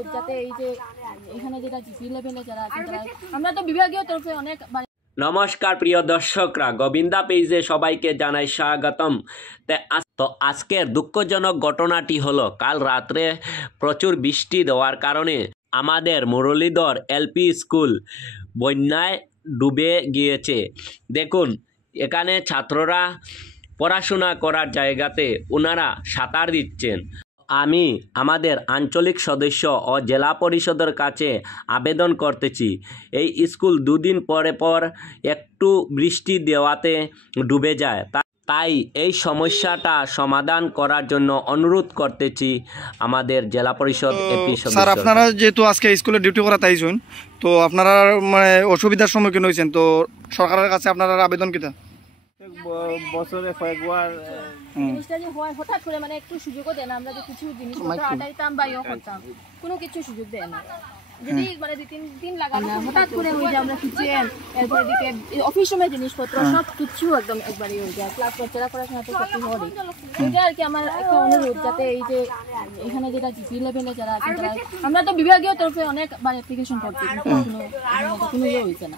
অনুরোধ যাতে এই যে এখানে যেটা জিপি লেভেলে যারা আছে আমরা তো বিভাগীয় তরফে অনেক। নমস্কার প্রিয় দর্শকরা, গোবিন্দা পেজে সবাইকে জানাই স্বাগতম। তো আজকের দুঃখজনক ঘটনাটি হলো, কাল রাত্রে প্রচুর বৃষ্টি দেওয়ার কারণে আমাদের মুরলীধর এলপি স্কুল বন্যায় ডুবে গিয়েছে। দেখুন, এখানে ছাত্ররা পড়াশোনা করার জায়গাতে ওনারা সাঁতার দিচ্ছেন। আমি আমাদের আঞ্চলিক সদস্য ও জেলা পরিষদের কাছে আবেদন করতেছি, এই স্কুল দুদিন পরে পর একটু বৃষ্টি দেওয়াতে ডুবে যায়, তাই এই সমস্যাটা সমাধান করার জন্য অনুরোধ করতেছি আমাদের জেলা পরিষদ এপি সদস্য। স্যার, আপনারা যেহেতু আজকে স্কুলে ডিউটি করা তাইছেন, তো আপনারা মানে অসুবিধার সম্মুখীন হয়েছেন, তো সরকারের কাছে আপনারা আবেদন কিতা? বছরে কয়েকবার জিনিসটা যে হয় হঠাৎ করে মানে একটু সুযোগও দেয় না, আমরা যে কিছু জিনিসপত্র আটাইতাম বা ইয়ে করতাম, কোনো কিছু সুযোগ দেয় না। যদি মানে 2-3 দিন লাগানো হঠাৎ করে হয়ে যায়, আমরা কিচেন এরপরে দিকে অফিস রুমের জিনিসপত্র সব কিছু একদম একবারই হয়ে যায়। ক্লাস বাচ্চারা পড়াশোনা তো করতে হবে, এটা আর কি আমার একটা অনুরোধ যাতে এই যে এখানে যেটা জিপি লেভেলে যারা আছে আমরা তো বিভাগীয় তরফে অনেকবার অ্যাপ্লিকেশন করছি, কোনো ইয়ে হয়েছে না।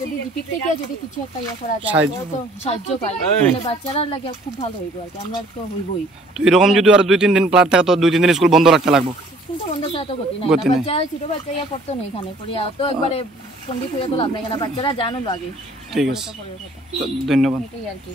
যদি জিপি থেকে যদি কিছু একটা ইয়ে করা যায় তো সাহায্য পাই, তাহলে বাচ্চারা লাগে খুব ভালো হইব আর কি। আমরা তো হইবই, তো এরকম যদি আর 2-3 দিন প্লাট থাকে তো 2-3 দিন স্কুল বন্ধ রাখতে লাগবে। কিন্তু বন্ধ ছাড়া তো গতি নাই, বাচ্চা ছোট বাচ্চা ইয়ে করতো না, এখানে করিয়া তো একবারে পন্ডিত হয়ে তো লাভ নাই, বাচ্চারা জানো আগে। ঠিক আছে, ধন্যবাদ। এটাই আর কি।